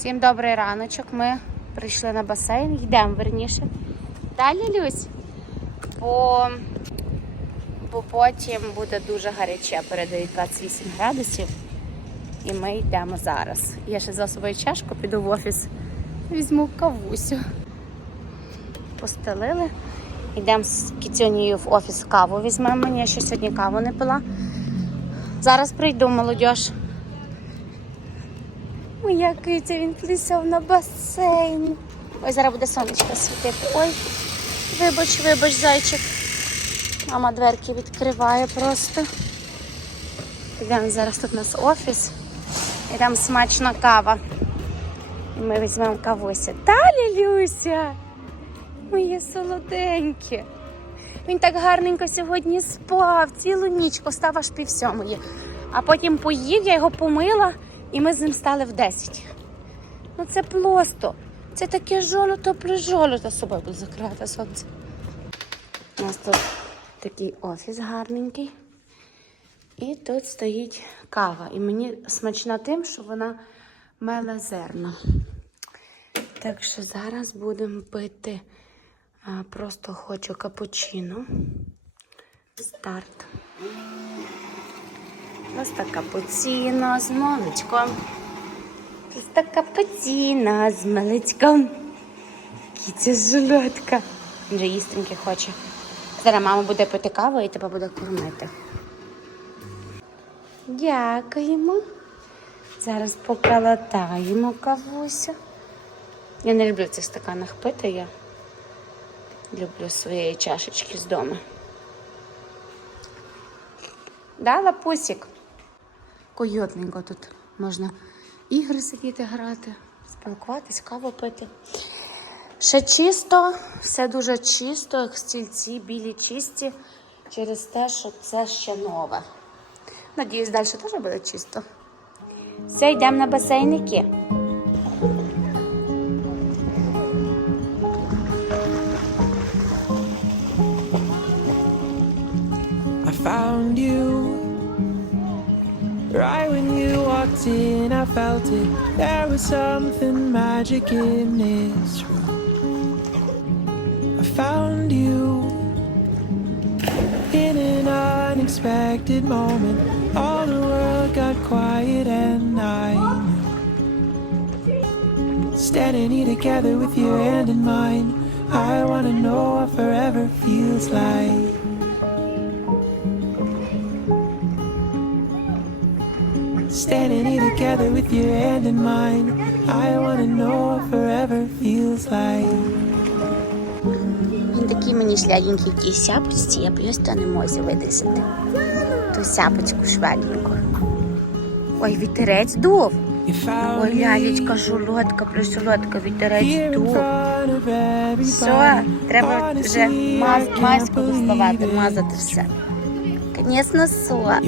Всім добрий раночок. Ми прийшли на басейн, йдемо верніше. Далі, Люсь, бо, бо потім буде дуже гаряче, передають 28 градусів. І ми йдемо зараз. Я ще за собою чашку, піду в офіс, візьму кавусю. Постелили. Йдемо з кіцюнею в офіс каву візьмемо. Я ще сьогодні каву не пила. Зараз прийду, молодь. Моя киця, він плісав на басейн. Ой, зараз буде сонечко світити. Ой, вибач, вибач, зайчик. Мама дверки відкриває просто. Йдемо зараз тут у нас офіс. І там смачна кава. І ми візьмемо кавуся. Далі, Люся! Моє солоденьке. Він так гарненько сьогодні спав, цілу ніч, став аж пів сьомої. А потім поїв, я його помила, і ми з ним стали в 10. Ну це просто. Це таке жолото прижолото з собою буду закривати сонце. У нас тут такий офіс гарненький. І тут стоїть кава. І мені смачна тим, що вона меле зерна. Так що зараз будемо пити. Просто хочу капучино. Старт. Просто капуціно з молочком. Просто капуціно з молочком. Кітя жолодка. Він же їстеньки хоче. Зараз мама буде пити каву і тебе буде кормити. Дякуємо. Зараз поколотаємо кавусю. Я не люблю цих стаканах пити. Я люблю своєї чашечки з дому. Да, лапусик? Койотненько тут можна ігри сидіти грати, спілкуватись, каву пити. Ще чисто, все дуже чисто, як стільці білі чисті, через те, що це ще нове. Надіюсь, далі теж буде чисто. Все, йдемо на басейники. In. I felt it. There was something magic in this room. I found you in an unexpected moment. All the world got quiet, and I knew. Standing here together with your hand in mine. I wanna know what forever feels like. Standing here together with your hand in mine. I wanna know what forever feels like. Він такий мені шляденький в тій сяпочці, я просто не можу видрісити. Ту сяпочку шведеньку. Ой, вітерець дув. Ой, лялечка, жолодка, присолодка, вітерець дув. Все, треба вже маз, I доставати, мазати все. Звісно, со.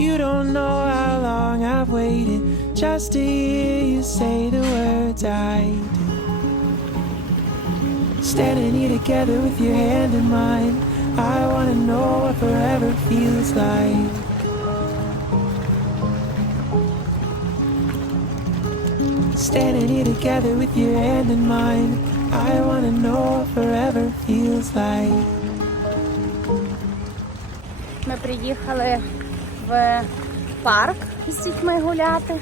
You found me. You don't know how long I've waited just to hear you say the words I do. Standing here together with your hand in mine. I wanna know what forever feels like. Standing here together with your hand in mine. I wanna know what forever feels like. Ми приїхали в парк з дітьми гуляти.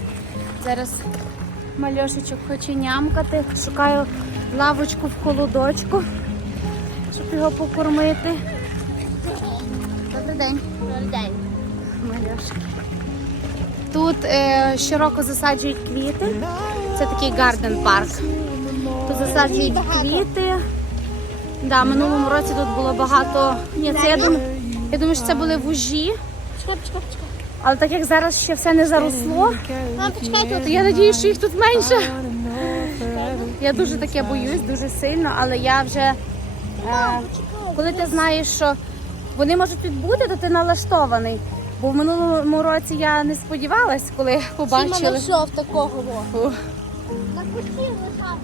Зараз мальошечок хоче нямкати. Шукаю лавочку в холодочку, щоб його покормити. Добрий день. Добрий день. Мальошки. Тут е, щороку засаджують квіти. Це такий гарден парк. Тут засаджують квіти. Да, минулому році тут було багато. Ні, це я думаю, я думаю, що це були вужі. Але так як зараз ще все не заросло, то я надію, що їх тут менше. Я дуже таке боюсь, дуже сильно, але я вже е, коли ти знаєш, що вони можуть тут бути, то ти налаштований. Бо в минулому році я не сподівалась, коли побачили. знайшов такого. На лежав.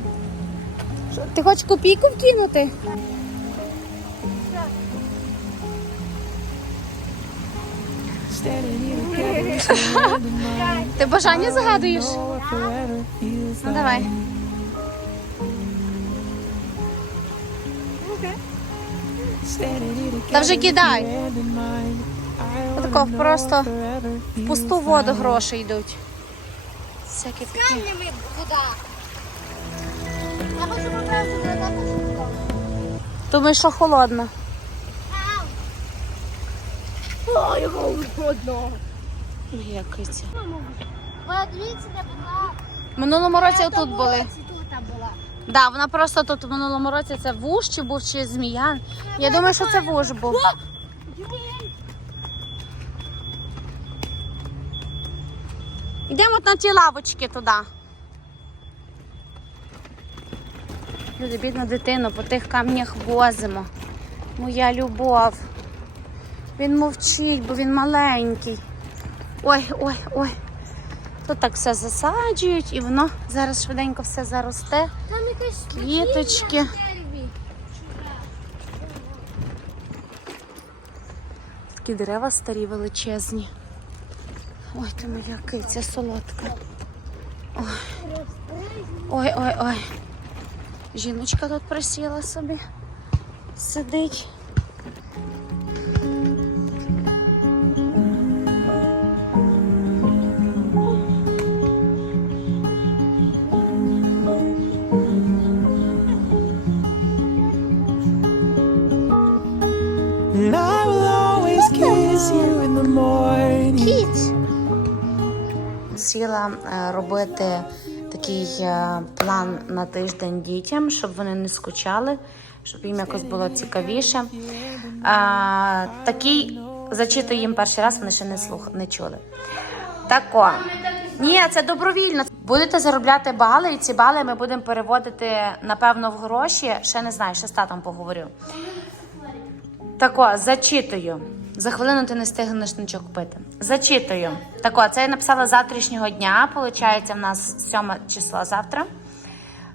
Ти хочеш копійку вкинути? Ти бажання загадуєш? Ну давай. Та вже кидай. Отако просто В пусту воду гроші йдуть. Всякі такі. Вода. Я хочу але так хочу. Думаєш, що холодно? О, його одного. Якиться. Вона дивіться, де була. Минулому році Я отут були. Тут була. Да, вона просто тут в минулому році це вуж чи був чи змія. Я думаю, що це вуж був. Йдемо на ті лавочки туди. Люди, бідну дитину по тих камнях возимо. Моя любов. Він мовчить, бо він маленький. Ой, ой, ой. Тут так все засаджують і воно зараз швиденько все заросте. Там якась Квіточки. Такі дерева старі, величезні. Ой, ти моя киця солодка. Ой. Ой, ой, ой. Жіночка тут присіла собі. Сидить. Такий е, план на тиждень дітям, щоб вони не скучали, щоб їм якось було цікавіше. А, такий зачитую їм перший раз, вони ще не слух не чули. Тако. Ні, це добровільно. Будете заробляти бали, і ці бали ми будемо переводити напевно в гроші. Ще не знаю, ще з татом поговорю. Тако, зачитую. За хвилину ти не встигнеш нічого купити. Зачитую. Тако, це я написала завтрашнього дня. Получається, в нас 7 число завтра.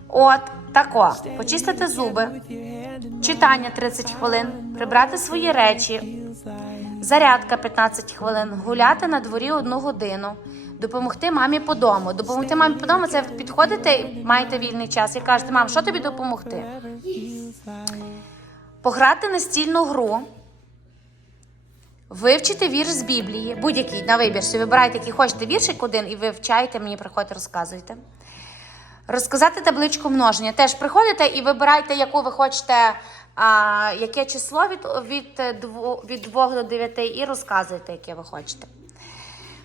От, тако, почистити зуби, читання 30 хвилин, прибрати свої речі, зарядка 15 хвилин, гуляти на дворі одну годину, допомогти мамі по дому. Допомогти мамі по дому це підходите, маєте вільний час і кажете, мам, що тобі допомогти? Пограти настільну гру, вивчити вірш з Біблії, будь-який на вибір. Що вибирайте, який хочете віршик один, і вивчайте, мені приходьте, розказуйте. Розказати табличку множення. Теж приходите і вибирайте, яку ви хочете, а, яке число від, від, 2, від 2 до 9 і розказуйте, яке ви хочете.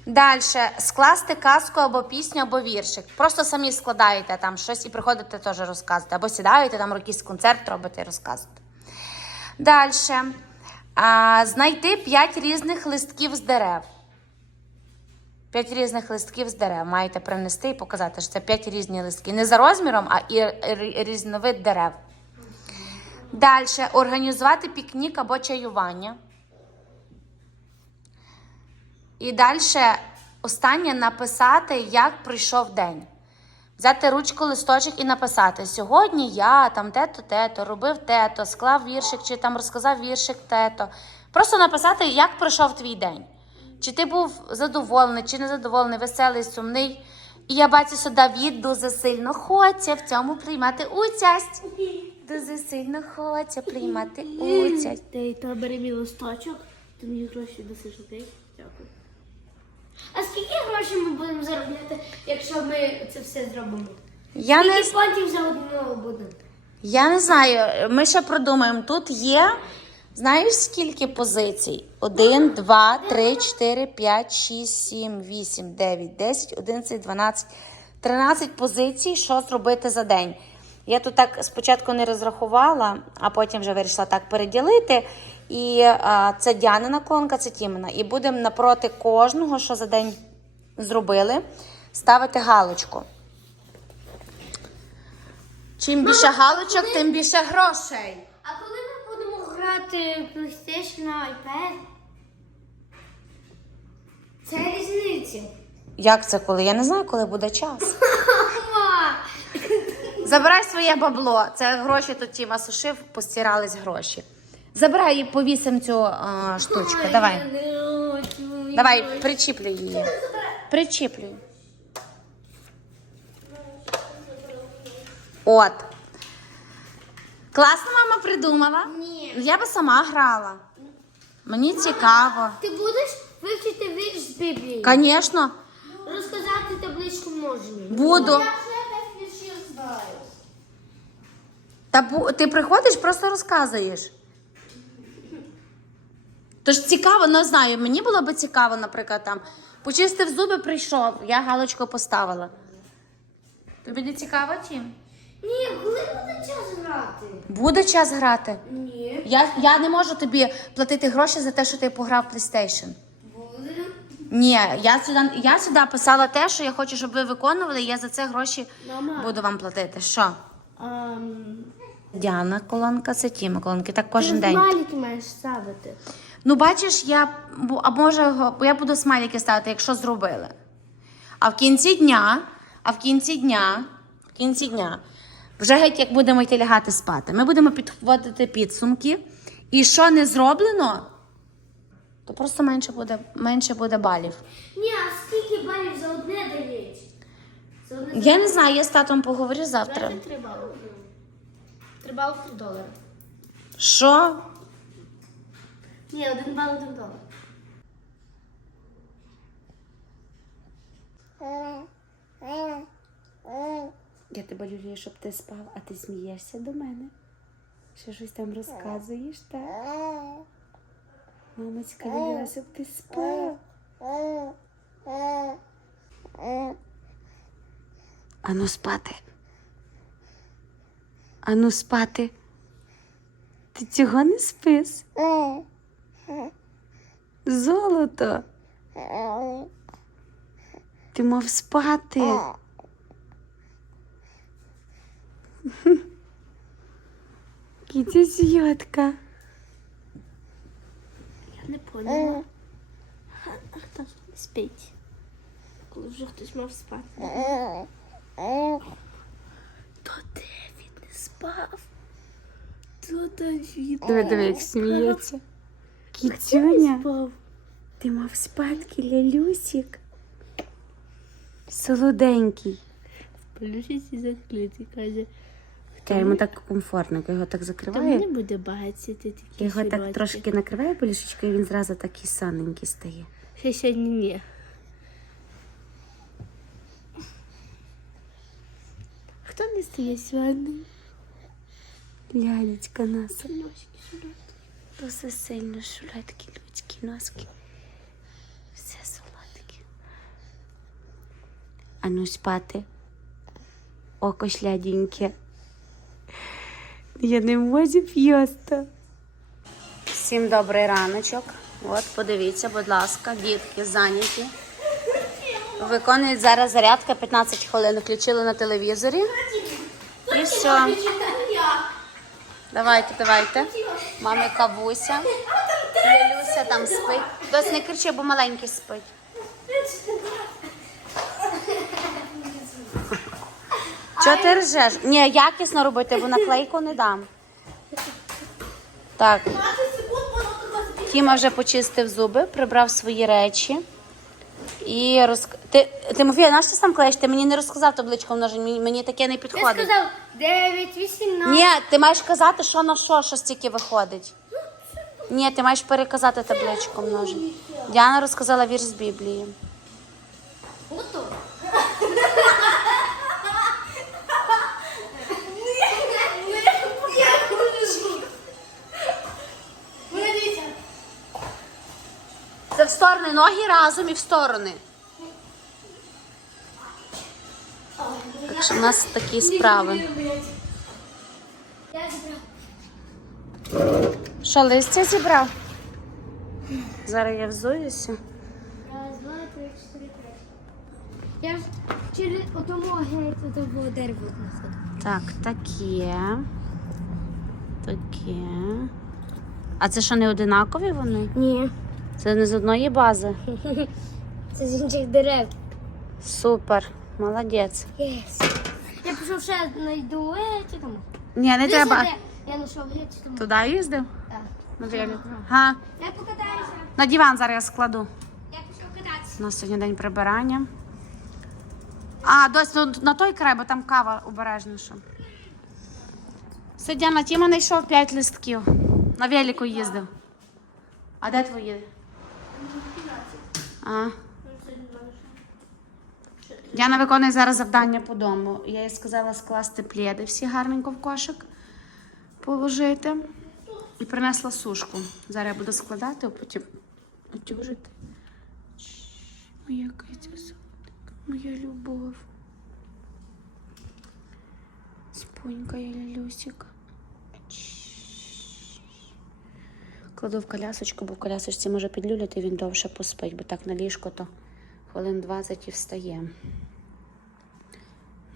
Далі скласти казку або пісню, або віршик. Просто самі складаєте там щось і приходите теж розказувати. Або сідаєте там якийсь концерт робите і розказуєте. Далі. Знайти 5 різних листків з дерев. 5 різних листків з дерев. Маєте принести і показати, що це 5 різні листки. Не за розміром, а і різновид дерев. Далі. Організувати пікнік або чаювання. І далі останнє написати, як пройшов день. Взяти ручку, листочок і написати: сьогодні я там те-то, те-то, робив те-то, склав віршик, чи там розказав віршик те-то. Просто написати, як пройшов твій день. Чи ти був задоволений, чи незадоволений, веселий, сумний. І я бачу, що Давід дуже сильно хоче в цьому приймати участь. Дуже сильно хоче приймати участь. Ти то бери мій листочок, ти мені гроші окей? Дякую. Грошей ми будемо заробляти, якщо ми це все зробимо? Я не, Скільки понтів за одного буде? я не знаю, ми ще продумаємо. Тут є, знаєш, скільки позицій? 1, 2, 3, 4, 5, 6, 7, 8, 9, 10, 11, 12, 13 позицій, що зробити за день. Я тут так спочатку не розрахувала, а потім вже вирішила так переділити. І а, це Діанина колонка, це Тімина. І будемо напроти кожного, що за день зробили, ставити галочку. Чим більше галочок, тим більше грошей. А коли ми будемо грати в PlayStation на iPad? Це різниця. Як це коли? Я не знаю, коли буде час. Забирай своє бабло. Це гроші тут Тіма сушив, постирались гроші. Забирай і повісимо цю а, штучку. Давай. Давай, причіплюй її. Причіплюй. От. Класно мама придумала. Ні. Я би сама грала. Мені цікаво. Ти будеш вивчити вірш з Біблії? Звісно, Розказати табличку множення. буду. Та бу- ти приходиш, просто розказуєш. Тож цікаво, ну знаю, мені було би цікаво, наприклад, там почистив зуби, прийшов, я галочку поставила. Тобі не цікаво чим? Ні, коли буде час грати? Буде час грати. Ні. Я, я не можу тобі платити гроші за те, що ти пограв в PlayStation. Буде. Ні, я сюди, я сюди писала те, що я хочу, щоб ви виконували, і я за це гроші Мама. буду вам платити. Що? Ам... Діана колонка, це Тіма колонки. Так кожен ти день. смайлики маєш ставити. Ну, бачиш, я а може я буду смайлики ставити, якщо зробили. А в кінці дня, а в кінці дня, в кінці дня, вже геть як будемо йти лягати спати. Ми будемо підводити підсумки. І що не зроблено, то просто менше буде, менше буде балів. Ні, а скільки балів за одне дають? За одне Я не знаю, я з татом поговорю завтра. Дайте три бали. Три бали три долари. Що? Ні, один бал один долар. Я тебе люблю, щоб ти спав, а ти смієшся до мене. Що щось там розказуєш, так? Мамочка люблю, щоб ти спав. Ану спати. Ану спати. Ти цього не спиш? Золото. Ти мав спати. Кітя зйотка. Я не поняла. А, хто спить? Коли вже хтось мав спати. То де він не спав? То він Диви, диви, як сміється. Кітюня, ти мав спадки, лялюсік. Солоденький. Полюшись і закрити, каже. Я йому так комфортно, його так Тому закриваю. не буде багатці такі його так трошки накриваю полішечкою, і він зразу такий сонненький стає. Ще сьогодні ні. Хто не стає сьогодні? Лялечка наша. Носики сюди. Дуже сильно шулятки, людські носки. Все солодке. А ну спати. Око шляденьке. Я не можу п'єсто. Всім добрий раночок. От, подивіться, будь ласка, дітки зайняті. Виконують зараз зарядка 15 хвилин. Включили на телевізорі. І все. Давайте, давайте. Мами кавуся. Лялюся там спить. Дось не кричи, бо маленький спить. Чого ти ржеш? Ні, якісно робити, бо наклейку не дам. Так. Тіма вже почистив зуби, прибрав свої речі. І роз... Ти, Тимофія, на що ти сам клеїш? Ти мені не розказав табличку множень, мені, мені таке не підходить. підходить. сказав 9, 18. Ні, ти маєш казати, що на що, що стільки виходить. Ні, ти маєш переказати табличку множень. Діана розказала вірш з Біблії. Ото. В сторони ноги разом і в сторони. Так що в нас такі справи. Що, листя зібрав? Зараз я взуюся. Раз, два, три, чотири, п'ять. Я ж через отому геть, отому дерево знаходив. Так, таке. Таке. А це що не одинакові вони? Ні. Це не з одної бази. Це з інших дерев. Супер, молодець. Єс. Я пішов ще знайду геть там. Ні, не треба. Я знайшов геть там. Туди їздив? Так. На. Га. Я покатаюся. На диван зараз я складу. Я У нас сьогодні день прибирання. А, дось, ну, на той край, бо там кава обережніше. Все, Діана, Тіма знайшов 5 листків. На велику їздив. А де твої? А. Діана виконує зараз завдання по дому. Я їй сказала скласти пледи всі гарненько в кошик, положити. І принесла сушку. Зараз я буду складати, а потім утюжити. Чш, Моя киця солодка, моя любов. Спонька я Люсик. Кладу в колясочку, бо в колясочці може підлюляти, він довше поспить, бо так на ліжко то хвилин 20 і встає.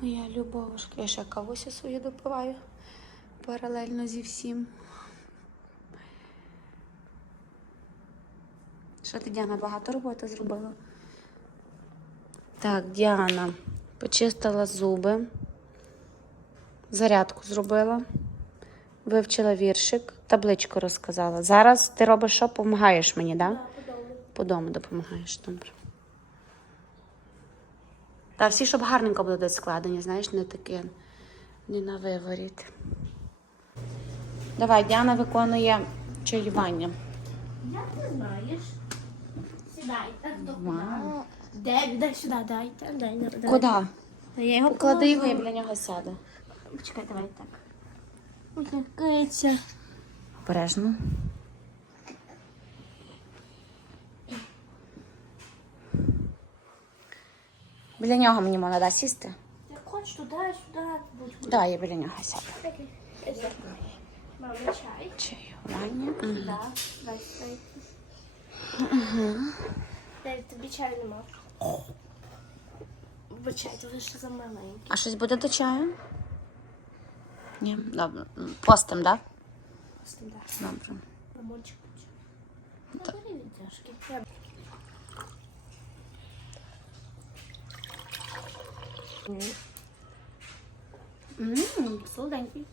Моя любовушка. Я ще кавусю свою допиваю паралельно зі всім. Що ти, Діана, багато роботи зробила? Так, Діана почистила зуби, зарядку зробила, вивчила віршик, табличку розказала. Зараз ти робиш що? Помагаєш мені, так? Да? По дому допомагаєш, добре. Та всі, щоб гарненько будуть складені, знаєш, не таке, не на виворіт. Давай, Діана виконує чаювання. Як ти знаєш? Сідайте. Де? Дай сюди, дайте. Дай, дай, дай. Куди? Я його Поклади його, я біля нього сяду. Почекай, давай так. Ось. Обережно. Біля нього мені можна да, сісти. Як хочеш туди, сюди. будь Да, я біля нього сяду. Мама, чай. Чаювання. Да. Дай, тобі чаю нема. Бо чай, ти ще за маленький. А щось буде до чаю? Ні, добре. Постим, так? Стандарт. Да? Добре. Лимончик. Ну, бери віддяшки. Я- Ммм, солоденький.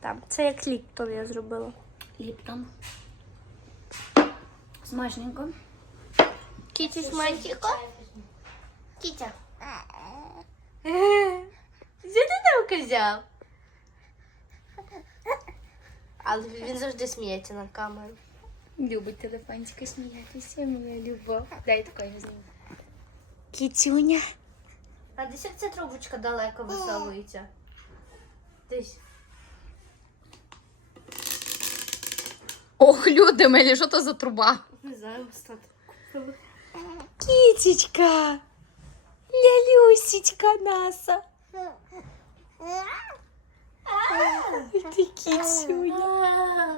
Так, це як ліптон я зробила. Ліптон. Смачненько. Кітя смачненько. Кітя. Де ти там взяв? Але він завжди сміється на камеру. Любить телефончика сміятися, моя любов. Дай такої візьму. Кітюня. А десь як ця трубочка далеко висовується? Десь. Ох, люди милі, що то за труба? Не знаю, стати. Кітечка. Лялюсечка наса. Ти кіцюня.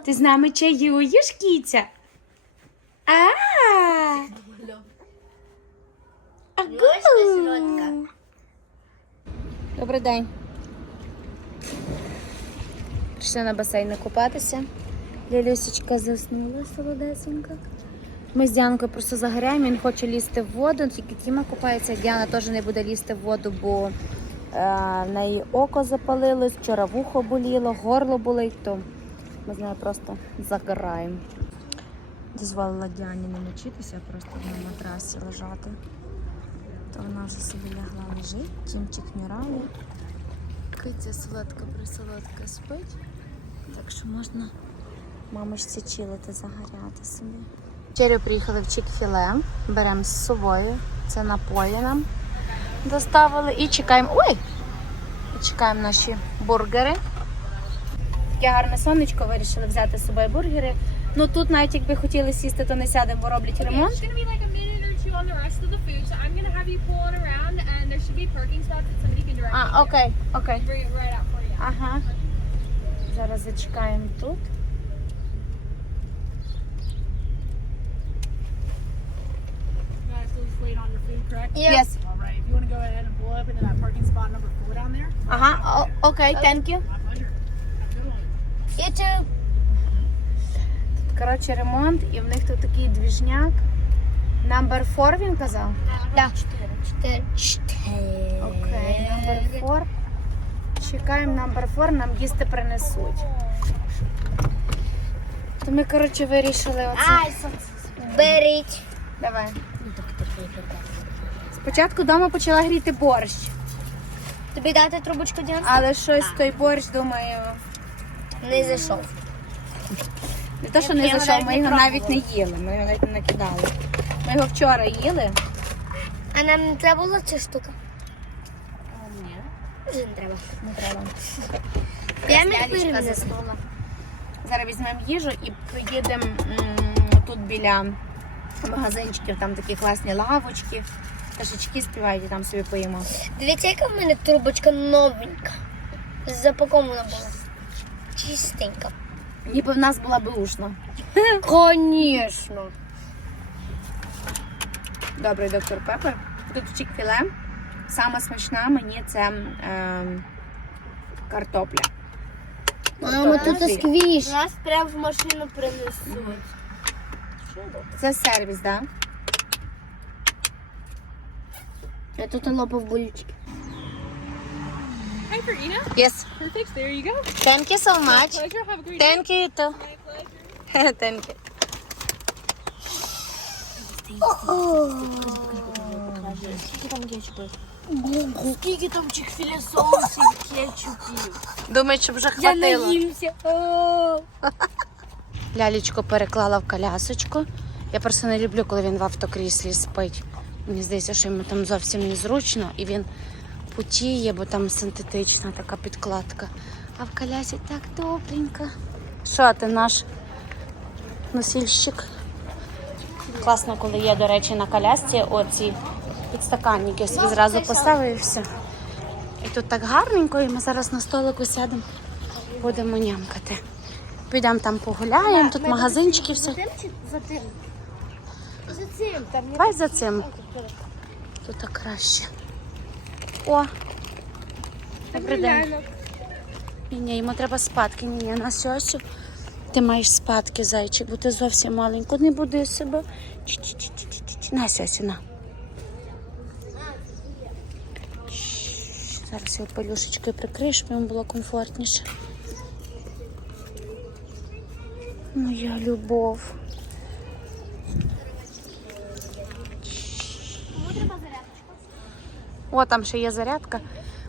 Ти з нами чаюєш, кіця? А. Добрий день. Прийшли на басейн купатися. Лялюсечка заснула солодесенька. Ми з Діанкою просто загоряємо, він хоче лізти в воду, тільки Тіма купається, Діана теж не буде лізти в воду, бо в неї око запалилось, вчора вухо боліло, горло болить, то ми з нею просто загораємо. Дозволила Діані не мочитися, просто на матрасі лежати. То вона вже собі лягла лежить, Тімчик мірає. Киця солодка присолодка спить. Так що можна мамочці чилити, загоряти собі. Вчора приїхали в Чік-Філе, беремо з собою. Це напої нам доставили і чекаємо. Ой! І чекаємо наші бургери. Таке гарне сонечко, вирішили взяти з собою бургери. Ну тут навіть якби хотіли сісти, то не сядемо, бо роблять ремонт. А, окей, окей. Ага. Зараз зачекаємо тут. You up into that parking spot number four down there, Ага, о- окей, thank you. my pleasure. Have good one. You too. Коротше, ремонт, і в них тут такий двіжняк. Number 4 він казав? Так. Чотири. Чотири. Окей, number 4. Чекаємо number 4, нам їсти принесуть. То ми, коротше, вирішили оце. Ай, сонце. Беріть. Давай. Спочатку вдома почала гріти борщ, Тобі дати трубочку Діан? але щось той борщ, думаю, Не зайшов. не те, що Я не зайшов, навіть ми не його навіть не їли, ми його навіть не накидали. Ми його вчора їли. А нам не треба була ця штука? Ні, Вже не треба. не треба. Я Лялечка мені заснула. Зараз візьмемо їжу і поїдемо м, тут біля магазинчиків, там такі класні лавочки. Пташечки співають і там собі поїмо. Дивіться, яка в мене трубочка новенька. Запакована була. Чистенька. Ніби в нас була беушна. Конечно. Добрий доктор Пепер. Тут в Чік-філе. Саме смачна мені це ем, картопля. Мама, тут Сквіш. сквіш. Нас прямо в машину принесуть. Це сервіс, так? Да? Я тут лопав булечки. Hi, Farina. Yes. Perfect. There you go. Thank you so much. Pleasure. Have a great Thank you too. My pleasure. Thank you. Скільки там чик-філе соусів, кетчупів. Думаю, щоб вже Я хватило. наїмся. Лялечку переклала в колясочку. Я просто не люблю, коли він в автокріслі спить. Мені здається, що йому там зовсім незручно і він потіє, бо там синтетична така підкладка. А в колясі так добренько. Що ти наш носільщик? Класно, коли є, до речі, на колясці оці підстаканники. Собі зразу поставив і все. І тут так гарненько, і ми зараз на столику сядемо, будемо нямкати. Підемо там погуляємо, тут магазинчики, все. за тим? За цим. Там Давай за цим. Тут краще. О! Добрий день. Ні, ні, йому треба спадки. Ні, ні, на сьосю. Ти маєш спадки, зайчик, бо ти зовсім маленько. Не буди себе. На сьосю, на. Зараз його пелюшечкою прикрию, щоб йому було комфортніше. Моя любов. О, там ще є зарядка.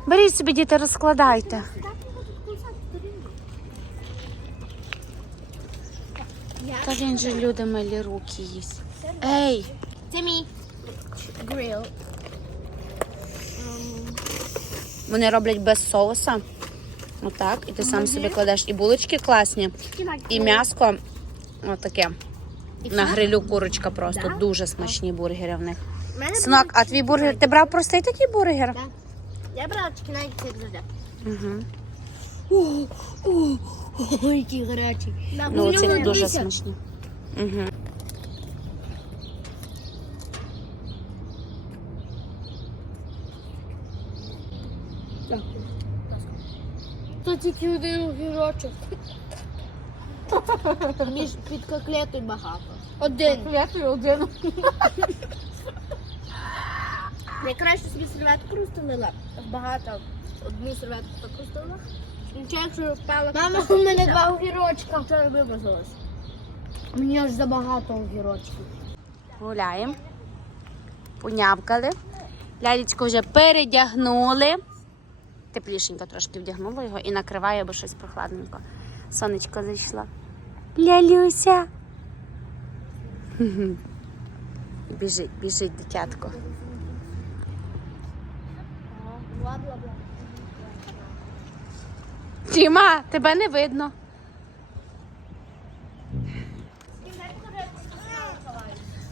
Беріть собі, діти, розкладайте. Та він же люди милі руки їсть. Ей, Це мій грил. вони роблять без соуса. Отак. І ти сам собі кладеш. І булочки класні, і м'яско отаке. На грилю курочка просто. Дуже смачні бургери в них. Синок, а твій бургер, ти брав простий такий бургер? Так. Я брала чекінай як завжди. Угу. Ой, який гарячий. Ну, це дуже смачні. Угу. Тут тільки один огірочок. Між під котлетою багато. Один. Котлетою один. Найкраще собі серветку розстелила. Багато. Одну серветку так розстелила. Нічого, якщо впала. Мама, у мене два огірочка. Вчора вибросилось. Мені аж забагато огірочків. Гуляємо. Понявкали. Лялечку вже передягнули. Теплішенько трошки вдягнула його і накриває, бо щось прохладненько. Сонечко зайшло. Лялюся. Біжить, біжить дитятко. Бла-бла-бла. Тіма, тебе не видно.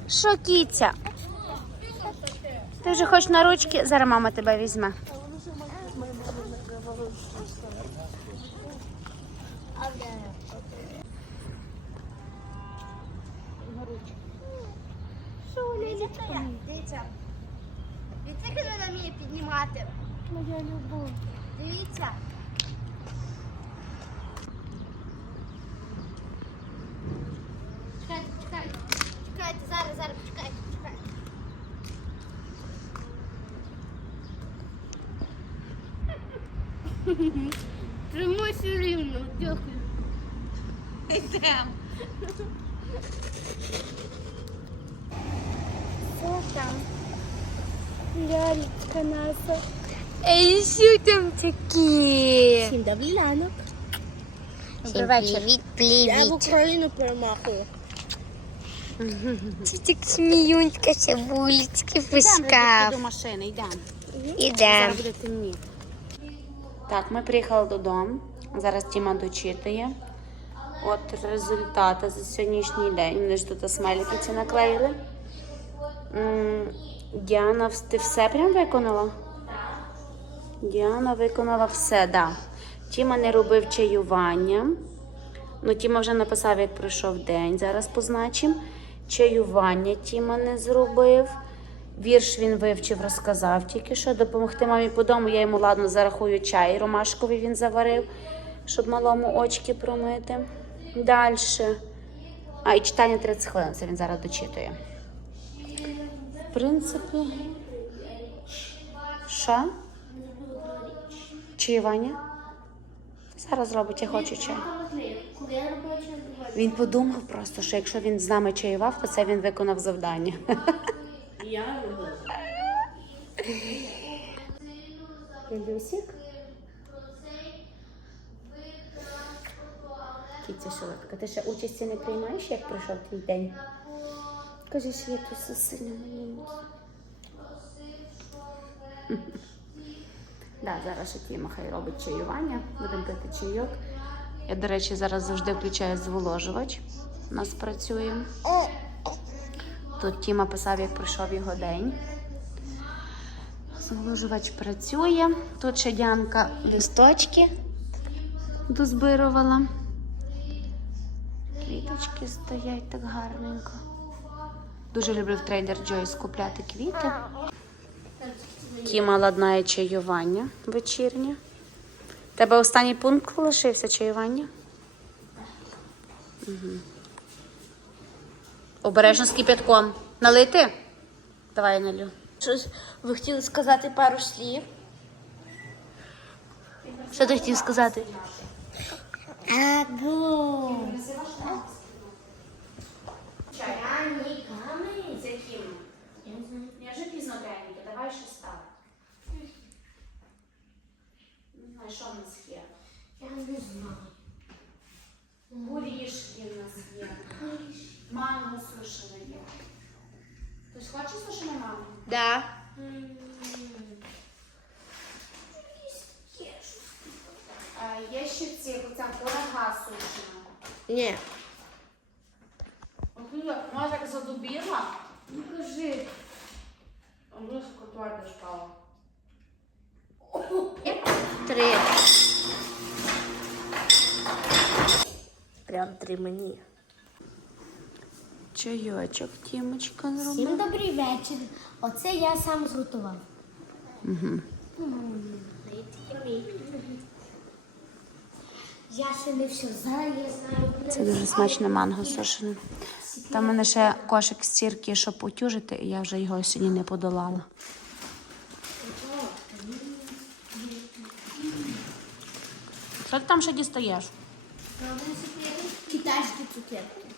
Що, кіця? Ти вже хочеш на ручки? Зараз мама тебе візьме. Що? Дивіться. Дивіться, як вона вміє піднімати. Моя любов. Дивіться. Чекайте, чекайте. Чекайте, зараз, зараз, почекайте, почекайте. Тримайся рівно, дякую. там? Лялечка наша. Ей, такі? Всім добрий ранок. Добрий вечір. Я в Україну перемахую. Ти так сміюнька, ще вулички пускав. до машини, йдемо. Ідем. Буде темніти. Так, ми приїхали додому. Зараз Тіма дочитує. От результати за сьогоднішній день. Вони ж тут смайлики ці наклеїли. Діана, ти все прям виконала? Діана виконала все. Да. Тіма не робив чаювання. Ну, Тіма вже написав, як пройшов день. Зараз позначимо. Чаювання Тіма не зробив. Вірш він вивчив, розказав тільки що. Допомогти мамі по дому. Я йому ладно зарахую чай. Ромашковий він заварив, щоб малому очки промити. Далі. А, і читання 30 хвилин. Це він зараз дочитує. В принципі. Що? Чаювання? Зараз робить, я хочу чай. Він подумав просто, що якщо він з нами чаював, то це він виконав завдання. я робила. Люсік? Ти ще участі не приймаєш, як пройшов твій день? Кажи, що я тут все сильно маленький. Да, зараз ще Тіма хай робить чаювання, будемо пити чайок. Я, до речі, зараз завжди включаю зволожувач. У нас працює. Тут Тіма писав, як пройшов його день. Зволожувач працює. Тут ще Діанка листочки дозбирувала. Квіточки стоять так гарненько. Дуже люблю в Trader Joe's купляти квіти. Тіма ладнає чаювання вечірнє. Тебе останній пункт лишився чаювання? Угу. Обережно з кипятком. Налити? Давай налю. Щось ви хотіли сказати пару слів? Що ти хотів сказати? Аго. З яким? Я вже пізно пряники, давай що став. Не знаю, що в нас є. Я не знаю. Горішки в нас є. Манго сушене є. Хтось хоче сушене манго? Да. Е, Є ще ці, оця курага сушена. Ні. Може, як задубіла? Ну кажи. Руску твердо шпала. Три. Прям три мені. Чайочок Тімочка зробила. Всім добрий вечір. Оце я сам зготував. Я ще не все знаю, я знаю. Це дуже смачне манго сушене. Там в мене ще кошик стірки, щоб утюжити, і я вже його сьогодні не подолала. Що ти там ще дістаєш? Китайські цукерки.